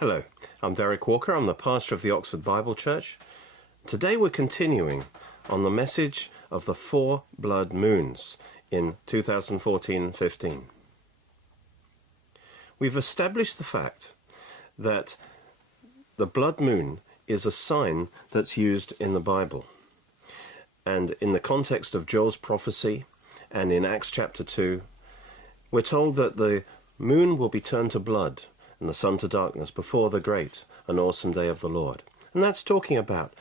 Hello, I'm Derek Walker. I'm the pastor of the Oxford Bible Church. Today we're continuing on the message of the 4 blood moons in 2014 and 15. We've established the fact that the blood moon is a sign that's used in the Bible. And in the context of Joel's prophecy and in Acts chapter 2, we're told that the moon will be turned to blood and the sun to darkness before the great and awesome day of the Lord. And that's talking about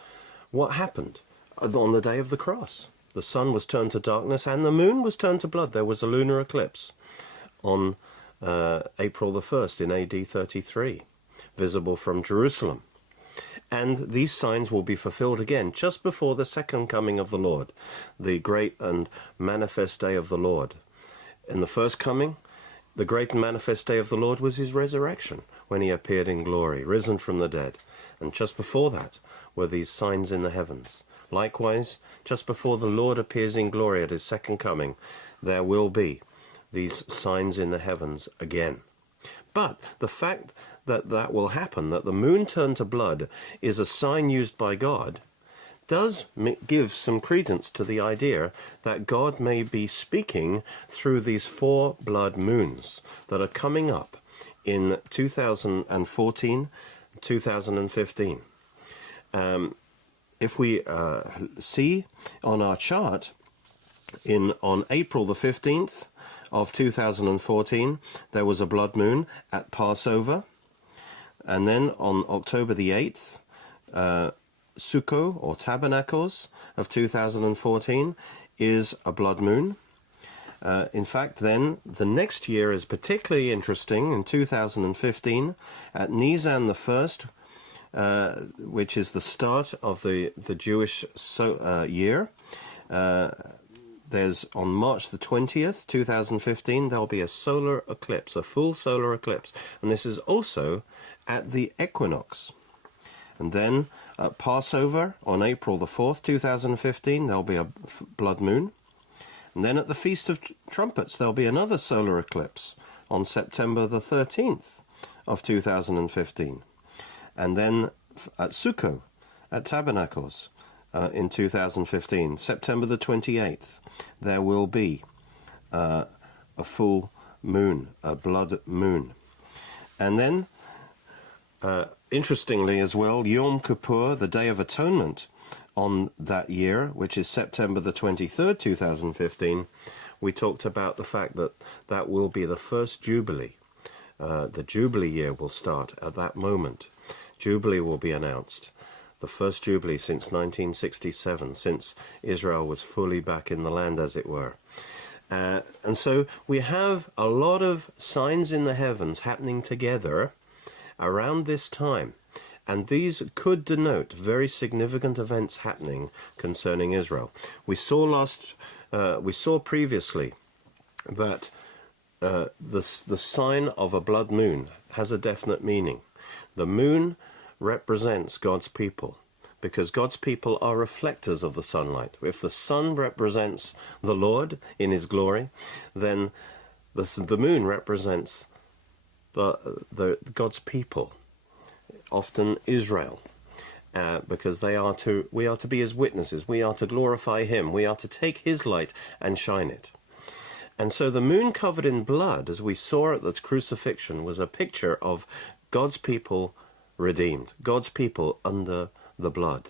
what happened on the day of the cross. The sun was turned to darkness and the moon was turned to blood. There was a lunar eclipse on April the 1st in AD 33, visible from Jerusalem. And these signs will be fulfilled again just before the second coming of the Lord, the great and manifest day of the Lord. In the first coming, the great and manifest day of the Lord was his resurrection, when he appeared in glory, risen from the dead. And just before that were these signs in the heavens. Likewise, just before the Lord appears in glory at his second coming, there will be these signs in the heavens again. But the fact that that will happen, that the moon turned to blood, is a sign used by God, does give some credence to the idea that God may be speaking through these 4 blood moons that are coming up in 2014, 2015. If we see on our chart, on April the 15th of 2014, there was a blood moon at Passover. And then on October the 8th, Sukkot, or Tabernacles, of 2014 is a blood moon. In fact, then, the next year is particularly interesting. In 2015, at Nisan the 1st, which is the start of the Jewish year, there's on March the 20th, 2015, there'll be a solar eclipse, a full solar eclipse. And this is also at the equinox. And then at Passover on April the 4th, 2015, there'll be a blood moon. And then at the Feast of Trumpets, there'll be another solar eclipse on September the 13th of 2015. And then at Sukkot, at Tabernacles, in 2015, September the 28th, there will be a full moon, a blood moon. And then, interestingly as well, Yom Kippur, the Day of Atonement, on that year, which is September the 23rd, 2015, we talked about the fact that that will be the first Jubilee. The Jubilee year will start at that moment. Jubilee will be announced. The first Jubilee since 1967, since Israel was fully back in the land, as it were. And so we have a lot of signs in the heavens happening together around this time. And these could denote very significant events happening concerning Israel. We saw previously that the sign of a blood moon has a definite meaning. The moon represents God's people, because God's people are reflectors of the sunlight. If the sun represents the Lord in his glory, then the moon represents the God's people, often Israel, because we are to be his witnesses. We are to glorify him. We are to take his light and shine it. And so the moon covered in blood, as we saw at the crucifixion, was a picture of God's people redeemed, God's people under the blood.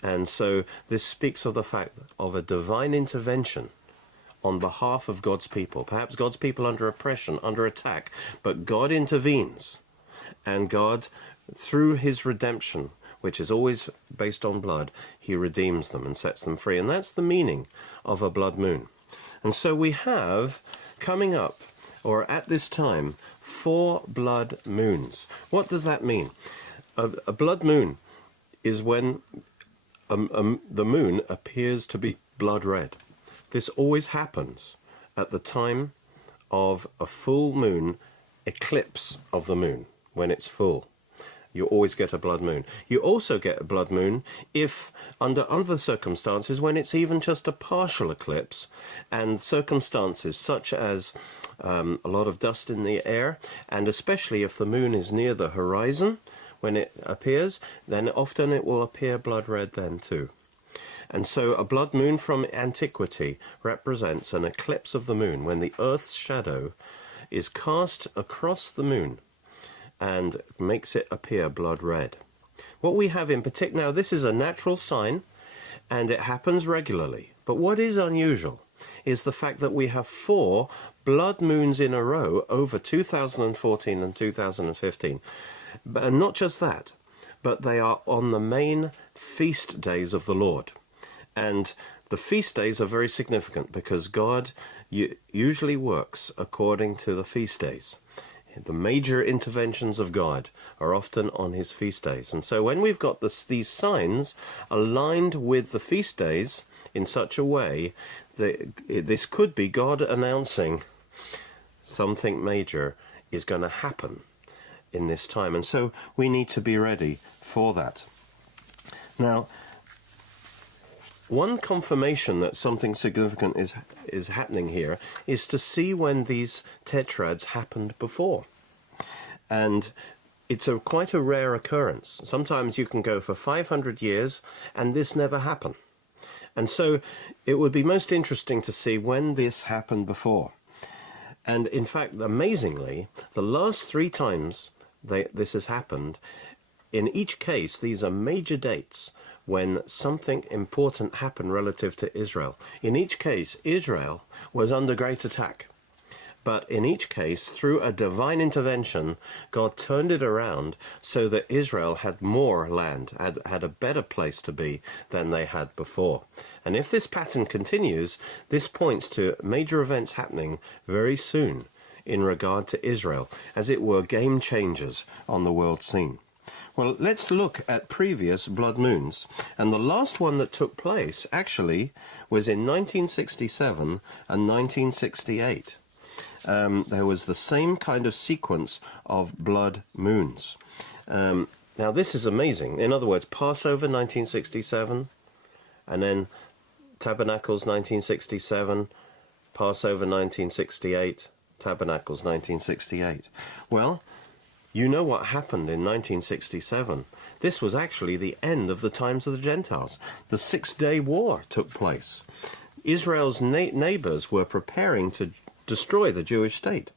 And so this speaks of the fact of a divine intervention on behalf of God's people, perhaps God's people under oppression, under attack, but God intervenes, and God, through his redemption, which is always based on blood, he redeems them and sets them free. And that's the meaning of a blood moon. And so we have coming up, or at this time, 4 blood moons. What does that mean? A blood moon is when the moon appears to be blood red. This always happens at the time of a full moon eclipse of the moon, when it's full. You always get a blood moon. You also get a blood moon if, under other circumstances, when it's even just a partial eclipse, and circumstances such as a lot of dust in the air, and especially if the moon is near the horizon when it appears, then often it will appear blood red then too. And so a blood moon from antiquity represents an eclipse of the moon when the Earth's shadow is cast across the moon and makes it appear blood red. What we have in particular, now this is a natural sign and it happens regularly, but what is unusual is the fact that we have 4 blood moons in a row over 2014 and 2015. And not just that, but they are on the main feast days of the Lord. And the feast days are very significant because God usually works according to the feast days. The major interventions of God are often on his feast days. And so when we've got these signs aligned with the feast days in such a way that this could be God announcing something major is going to happen in this time. And so we need to be ready for that. Now, one confirmation that something significant is happening here is to see when these tetrads happened before. And it's quite a rare occurrence. Sometimes you can go for 500 years and this never happened. And so it would be most interesting to see when this happened before. And in fact, amazingly, the last 3 times this has happened, in each case, these are major dates when something important happened relative to Israel. In each case, Israel was under great attack. But in each case, through a divine intervention, God turned it around so that Israel had more land, had a better place to be than they had before. And if this pattern continues, this points to major events happening very soon in regard to Israel, as it were game changers on the world scene. Well, let's look at previous blood moons. And the last one that took place, actually, was in 1967 and 1968. There was the same kind of sequence of blood moons. Now, this is amazing. In other words, Passover 1967, and then Tabernacles 1967, Passover 1968, Tabernacles 1968. Well, you know what happened in 1967. This was actually the end of the times of the Gentiles. The 6-day war took place. Israel's neighbors were preparing to destroy the Jewish state.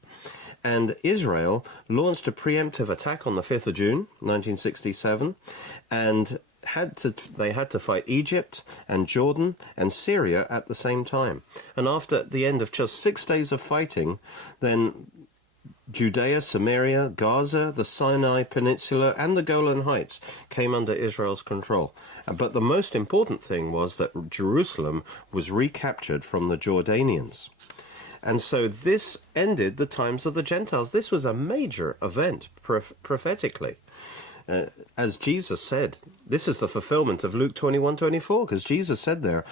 And Israel launched a preemptive attack on the 5th of June, 1967, and they had to fight Egypt and Jordan and Syria at the same time. And after the end of just 6 days of fighting, then Judea, Samaria, Gaza, the Sinai Peninsula, and the Golan Heights came under Israel's control. But the most important thing was that Jerusalem was recaptured from the Jordanians. And so this ended the times of the Gentiles. This was a major event prophetically. As Jesus said, this is the fulfillment of Luke 21:24, because Jesus said there,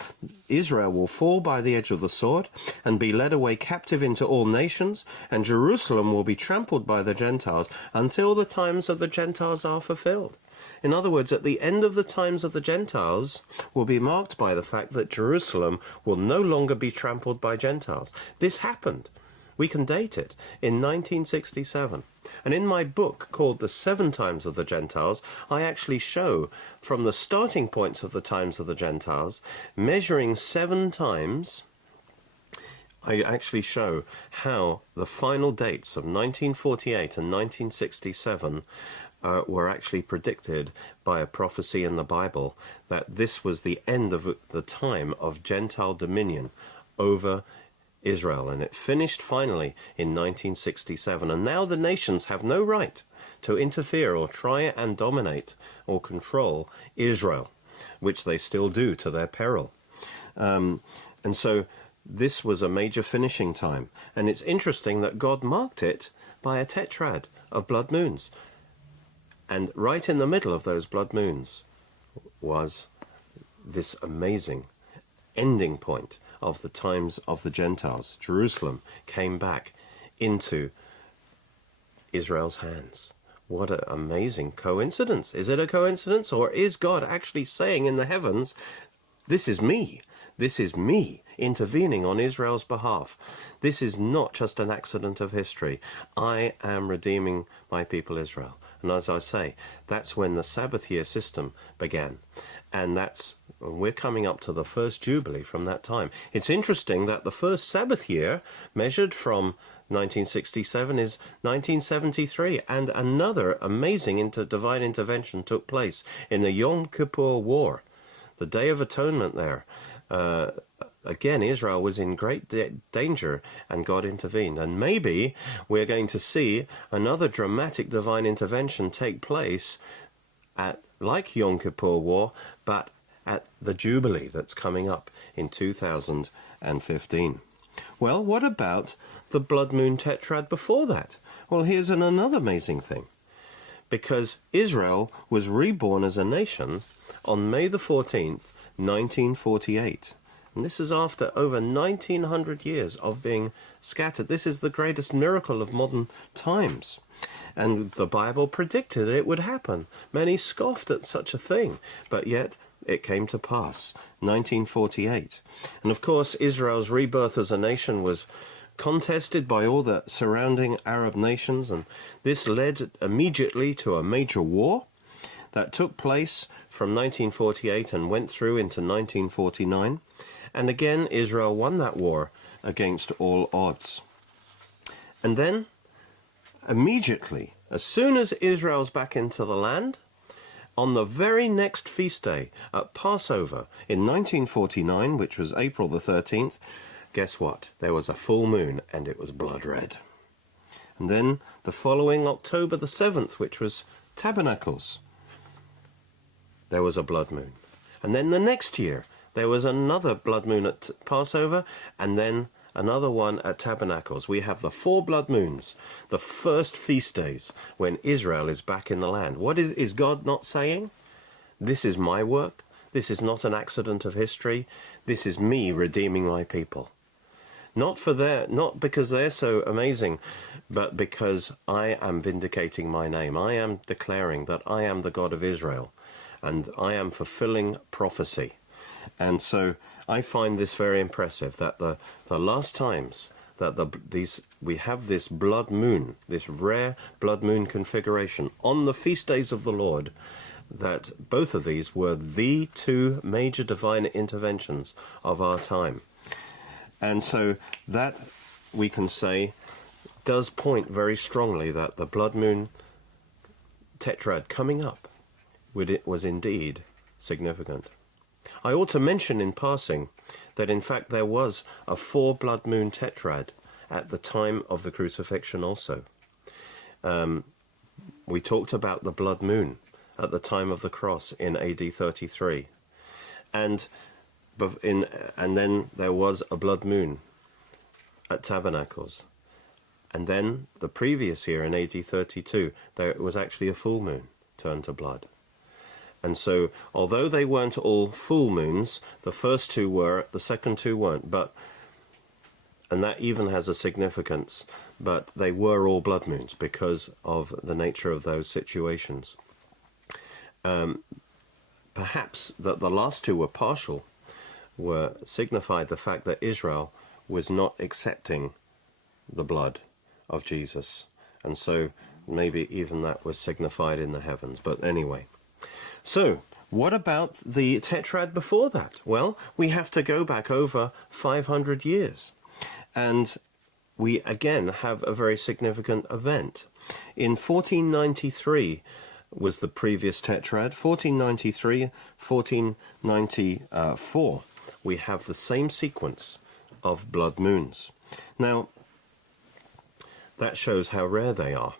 Israel will fall by the edge of the sword and be led away captive into all nations, and Jerusalem will be trampled by the Gentiles until the times of the Gentiles are fulfilled. In other words, at the end of the times of the Gentiles will be marked by the fact that Jerusalem will no longer be trampled by Gentiles. This happened. We can date it in 1967. And in my book called The 7 Times of the Gentiles, I actually show from the starting points of the times of the Gentiles, measuring 7 times, I actually show how the final dates of 1948 and 1967 were actually predicted by a prophecy in the Bible, that this was the end of the time of Gentile dominion over Israel, and it finished finally in 1967. And now the nations have no right to interfere or try and dominate or control Israel, which they still do to their peril. And so this was a major finishing time. And it's interesting that God marked it by a tetrad of blood moons. And right in the middle of those blood moons was this amazing ending point of the times of the Gentiles. Jerusalem came back into Israel's hands. What an amazing coincidence. Is it a coincidence, or is God actually saying in the heavens, this is me. This is me intervening on Israel's behalf. This is not just an accident of history. I am redeeming my people Israel. And as I say, that's when the Sabbath year system began. And we're coming up to the first Jubilee from that time. It's interesting that the first Sabbath year, measured from 1967, is 1973, and another amazing divine intervention took place in the Yom Kippur War, the Day of Atonement there. Again, Israel was in great danger, and God intervened. And maybe we're going to see another dramatic divine intervention take place like Yom Kippur War, but at the Jubilee that's coming up in 2015. Well, what about the blood moon tetrad before that? Well, here's another amazing thing. Because Israel was reborn as a nation on May the 14th, 1948. And this is after over 1900 years of being scattered. This is the greatest miracle of modern times. And the Bible predicted it would happen. Many scoffed at such a thing, but yet it came to pass, 1948. And of course, Israel's rebirth as a nation was contested by all the surrounding Arab nations, and this led immediately to a major war that took place from 1948 and went through into 1949. And again, Israel won that war against all odds. And then, immediately, as soon as Israel's back into the land, on the very next feast day at Passover in 1949, which was April the 13th, guess what? There was a full moon, and it was blood red. And then the following October the 7th, which was Tabernacles, there was a blood moon. And then the next year, there was another blood moon at Passover, and then another one at Tabernacles. We have the 4 blood moons, the first feast days when Israel is back in the land. What is God not saying? This is my work. This is not an accident of history. This is me redeeming my people. Not because they're so amazing, but because I am vindicating my name. I am declaring that I am the God of Israel, and I am fulfilling prophecy. And so I find this very impressive, that the last times that we have this blood moon, this rare blood moon configuration on the feast days of the Lord, that both of these were the 2 major divine interventions of our time. And so that, we can say, does point very strongly that the blood moon tetrad coming up was indeed significant. I ought to mention in passing that in fact there was a 4 blood moon tetrad at the time of the crucifixion also. We talked about the blood moon at the time of the cross in AD 33. And then there was a blood moon at Tabernacles. And then the previous year in AD 32, there was actually a full moon turned to blood. And so, although they weren't all full moons, the first 2 were, the second 2 weren't, and that even has a significance, but they were all blood moons because of the nature of those situations. Perhaps that the last 2 were partial, signified the fact that Israel was not accepting the blood of Jesus. And so maybe even that was signified in the heavens. But anyway. So, what about the tetrad before that? Well, we have to go back over 500 years. And we again have a very significant event. In 1493 was the previous tetrad. 1493, 1494, we have the same sequence of blood moons. Now, that shows how rare they are.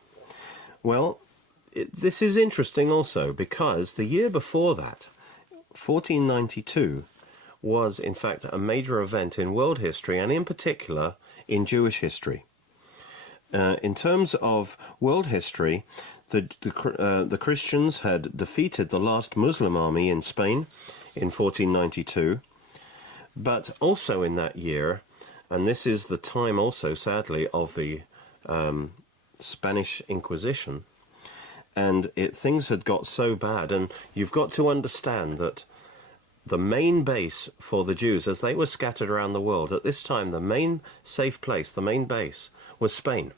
Well, this is interesting also because the year before that, 1492, was in fact a major event in world history, and in particular in Jewish history. In terms of world history, the Christians had defeated the last Muslim army in Spain in 1492, but also in that year, and this is the time also, sadly, of the Spanish Inquisition, and things had got so bad. And you've got to understand that the main base for the Jews, as they were scattered around the world, at this time, the main safe place, the main base, was Spain.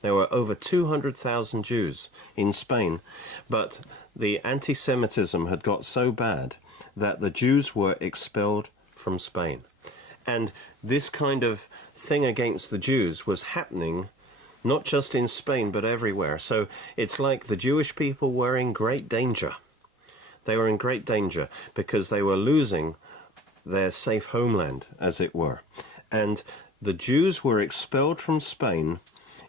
There were over 200,000 Jews in Spain, but the anti-Semitism had got so bad that the Jews were expelled from Spain. And this kind of thing against the Jews was happening not just in Spain, but everywhere. So it's like the Jewish people were in great danger. They were in great danger because they were losing their safe homeland, as it were. And the Jews were expelled from Spain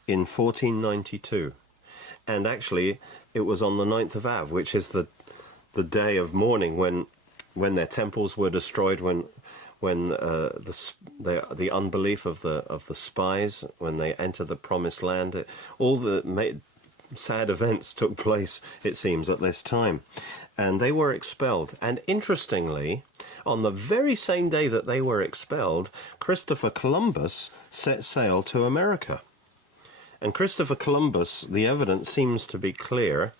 in 1492. And actually, it was on the 9th of Av, which is the day of mourning when their temples were destroyed, when the unbelief of the spies, when they entered the promised land, all the sad events took place, it seems, at this time. And they were expelled. And interestingly, on the very same day that they were expelled, Christopher Columbus set sail to America. And Christopher Columbus, the evidence seems to be clear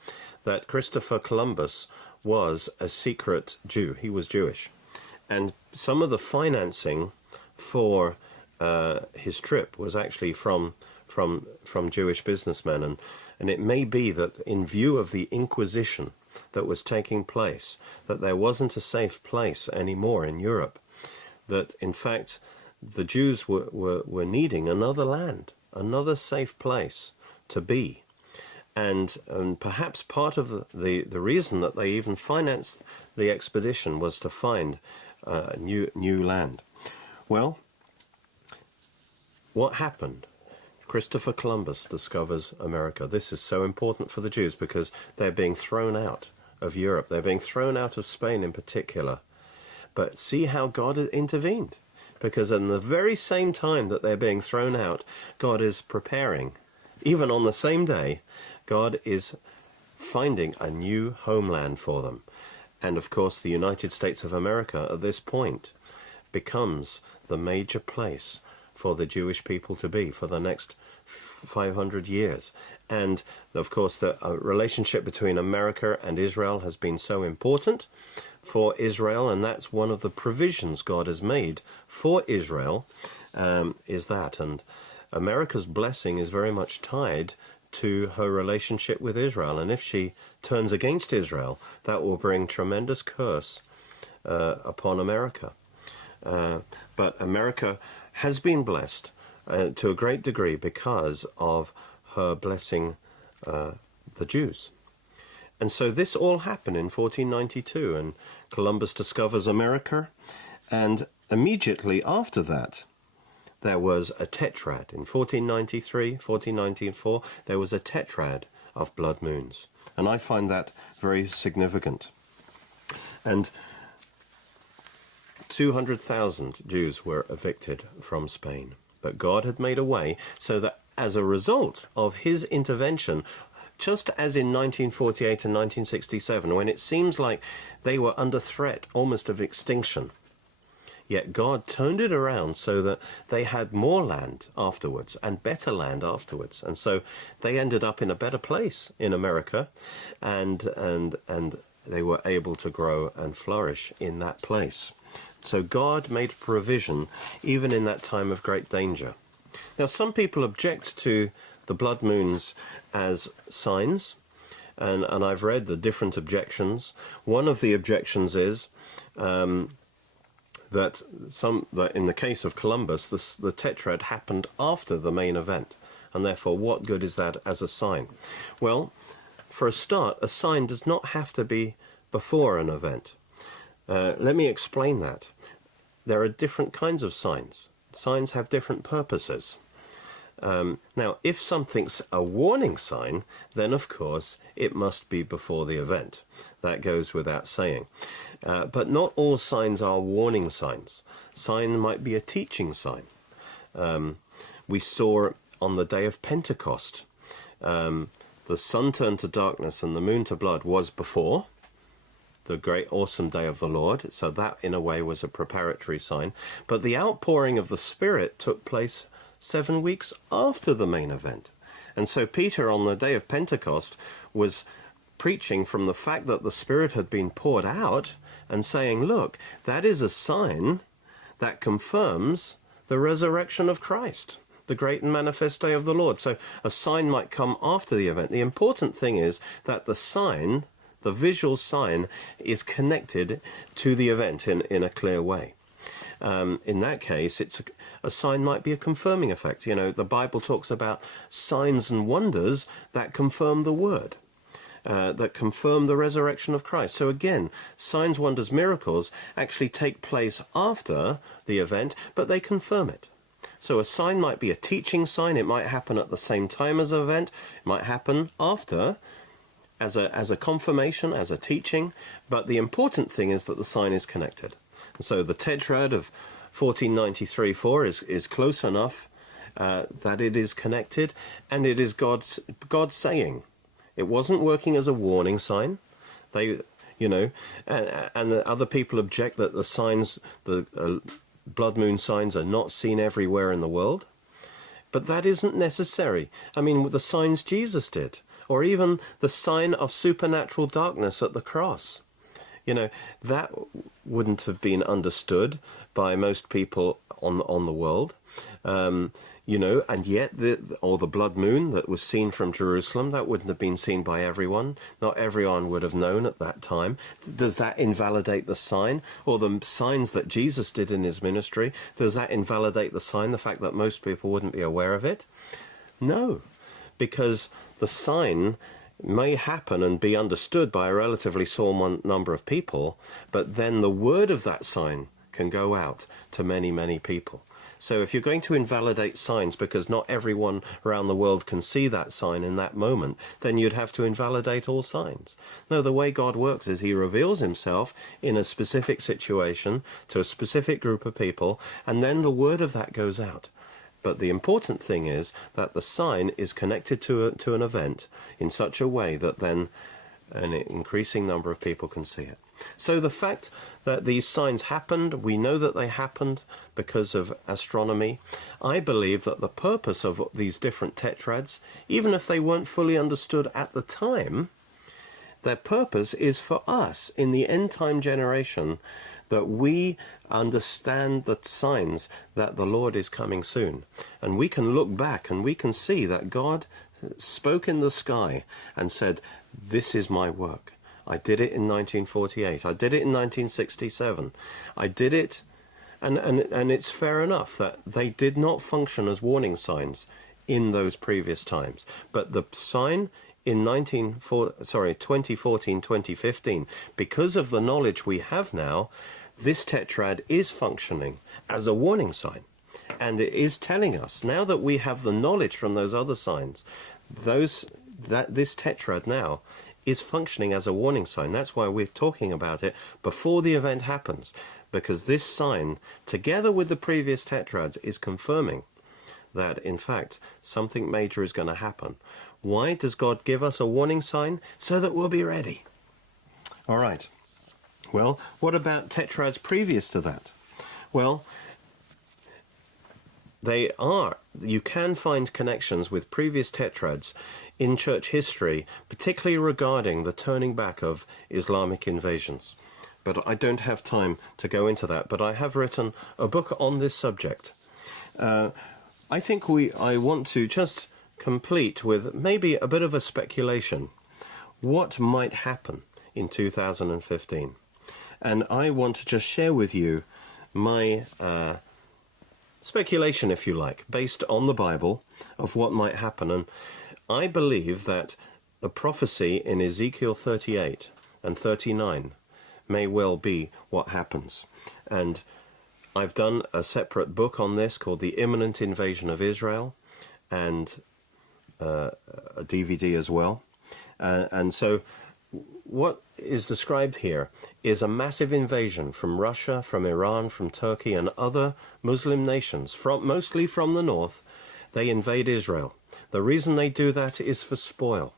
that Christopher Columbus was a secret Jew. He was Jewish. And some of the financing for his trip was actually from Jewish businessmen. And it may be that in view of the Inquisition that was taking place, that there wasn't a safe place anymore in Europe, that in fact the Jews were needing another land, another safe place to be. And perhaps part of the reason that they even financed the expedition was to find new land. Well, what happened? Christopher Columbus discovers America. This is so important for the Jews because they're being thrown out of Europe. They're being thrown out of Spain in particular. But see how God intervened. Because in the very same time that they're being thrown out, God is preparing. Even on the same day, God is finding a new homeland for them. And of course, the United States of America at this point becomes the major place for the Jewish people to be for the next 500 years. And of course, the relationship between America and Israel has been so important for Israel, and that's one of the provisions God has made for Israel, is that. And America's blessing is very much tied to her relationship with Israel. And if she turns against Israel, that will bring tremendous curse upon America. But America has been blessed to a great degree because of her blessing the Jews. And so this all happened in 1492, and Columbus discovers America, and immediately after that, there was a tetrad. In 1493, 1494, there was a tetrad of blood moons. And I find that very significant. And 200,000 Jews were evicted from Spain. But God had made a way so that as a result of his intervention, just as in 1948 and 1967, when it seems like they were under threat almost of extinction, yet God turned it around so that they had more land afterwards and better land afterwards. And so they ended up in a better place in America, and they were able to grow and flourish in that place. So God made provision even in that time of great danger. Now, some people object to the blood moons as signs, and I've read the different objections. One of the objections is that in the case of Columbus, the tetrad happened after the main event, and therefore what good is that as a sign? Well, for a start, a sign does not have to be before an event. Let me explain that. There are different kinds of signs. Signs have different purposes. Now, if something's a warning sign, then of course it must be before the event. That goes without saying. But not all signs are warning signs. Sign might be a teaching sign. We saw on the day of Pentecost, the sun turned to darkness and the moon to blood was before the great awesome day of the Lord. So that in a way was a preparatory sign. But the outpouring of the Spirit took place 7 weeks after the main event. And so Peter on the day of Pentecost was preaching from the fact that the Spirit had been poured out and saying, look, that is a sign that confirms the resurrection of Christ, the great and manifest day of the Lord. So a sign might come after the event. The important thing is that the sign, the visual sign, is connected to the event in a clear way. In that case, a sign might be a confirming effect. You know, the Bible talks about signs and wonders that confirm the word, that confirm the resurrection of Christ. So again, signs, wonders, miracles actually take place after the event, but they confirm it. So a sign might be a teaching sign. It might happen at the same time as an event. It might happen after, as a confirmation, as a teaching. But the important thing is that the sign is connected. So the tetrad of 1493:4 is close enough that it is connected, and it is God saying. It wasn't working as a warning sign. And the other people object that the signs, the blood moon signs, are not seen everywhere in the world. But that isn't necessary. I mean, the signs Jesus did, or even the sign of supernatural darkness at the cross. You know, that wouldn't have been understood by most people on the world. And yet the blood moon that was seen from Jerusalem, that wouldn't have been seen by everyone. Not everyone would have known at that time. Does that invalidate the sign? Or the signs that Jesus did in his ministry, does that invalidate the sign, the fact that most people wouldn't be aware of it? No, because the sign may happen and be understood by a relatively small number of people, but then the word of that sign can go out to many, many people. So if you're going to invalidate signs because not everyone around the world can see that sign in that moment, then you'd have to invalidate all signs. No, the way God works is he reveals himself in a specific situation to a specific group of people, and then the word of that goes out. But the important thing is that the sign is connected to an event in such a way that then an increasing number of people can see it. So the fact that these signs happened, we know that they happened because of astronomy. I believe that the purpose of these different tetrads, even if they weren't fully understood at the time, their purpose is for us in the end-time generation, that we understand the signs that the Lord is coming soon. And we can look back and we can see that God spoke in the sky and said, this is my work. I did it in 1948. I did it in 1967. I did it, and it's fair enough that they did not function as warning signs in those previous times. But the sign in 2014, 2015, because of the knowledge we have now, this tetrad is functioning as a warning sign. And it is telling us, now that we have the knowledge from those other signs, that this tetrad now is functioning as a warning sign. That's why we're talking about it before the event happens, because this sign, together with the previous tetrads, is confirming that, in fact, something major is going to happen. Why does God give us a warning sign? So that we'll be ready. All right. Well, what about tetrads previous to that? Well, you can find connections with previous tetrads in church history, particularly regarding the turning back of Islamic invasions. But I don't have time to go into that, but I have written a book on this subject. I want to just complete with maybe a bit of a speculation. What might happen in 2015? And I want to just share with you my speculation, if you like, based on the Bible of what might happen. And I believe that the prophecy in Ezekiel 38 and 39 may well be what happens. And I've done a separate book on this called The Imminent Invasion of Israel, and a DVD as well. And so what is described here is a massive invasion from Russia, from Iran, from Turkey and other Muslim nations, mostly from the north. They invade Israel. The reason they do that is for spoil.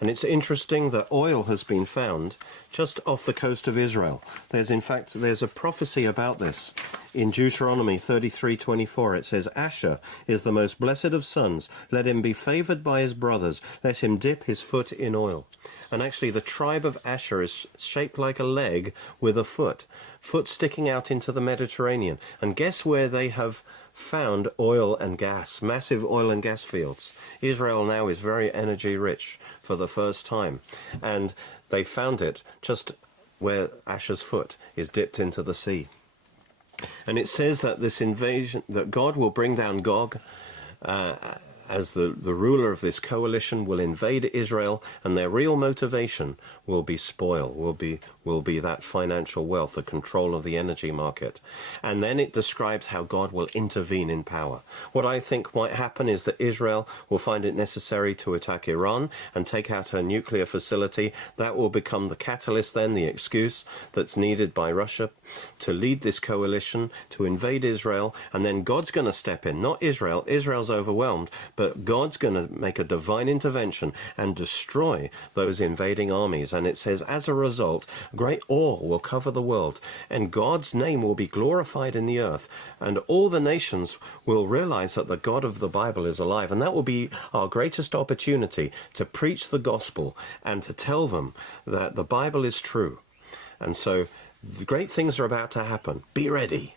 And it's interesting that oil has been found just off the coast of Israel. There's a prophecy about this in Deuteronomy 33:24. It says, Asher is the most blessed of sons. Let him be favored by his brothers. Let him dip his foot in oil. And actually the tribe of Asher is shaped like a leg with a foot sticking out into the Mediterranean. And guess where they have found oil and gas, massive oil and gas fields. Israel now is very energy rich for the first time, and they found it just where Asher's foot is dipped into the sea. And it says that this invasion, that God will bring down Gog as the ruler of this coalition, will invade Israel, and their real motivation will be spoil, will be that financial wealth, the control of the energy market. And then it describes how God will intervene in power. What I think might happen is that Israel will find it necessary to attack Iran and take out her nuclear facility. That will become the catalyst then, the excuse that's needed by Russia to lead this coalition, to invade Israel, and then God's going to step in, not Israel. Israel's overwhelmed, but God's going to make a divine intervention and destroy those invading armies. And it says, as a result, great awe will cover the world, and God's name will be glorified in the earth, and all the nations will realize that the God of the Bible is alive. And that will be our greatest opportunity to preach the gospel and to tell them that the Bible is true. And so the great things are about to happen. Be ready.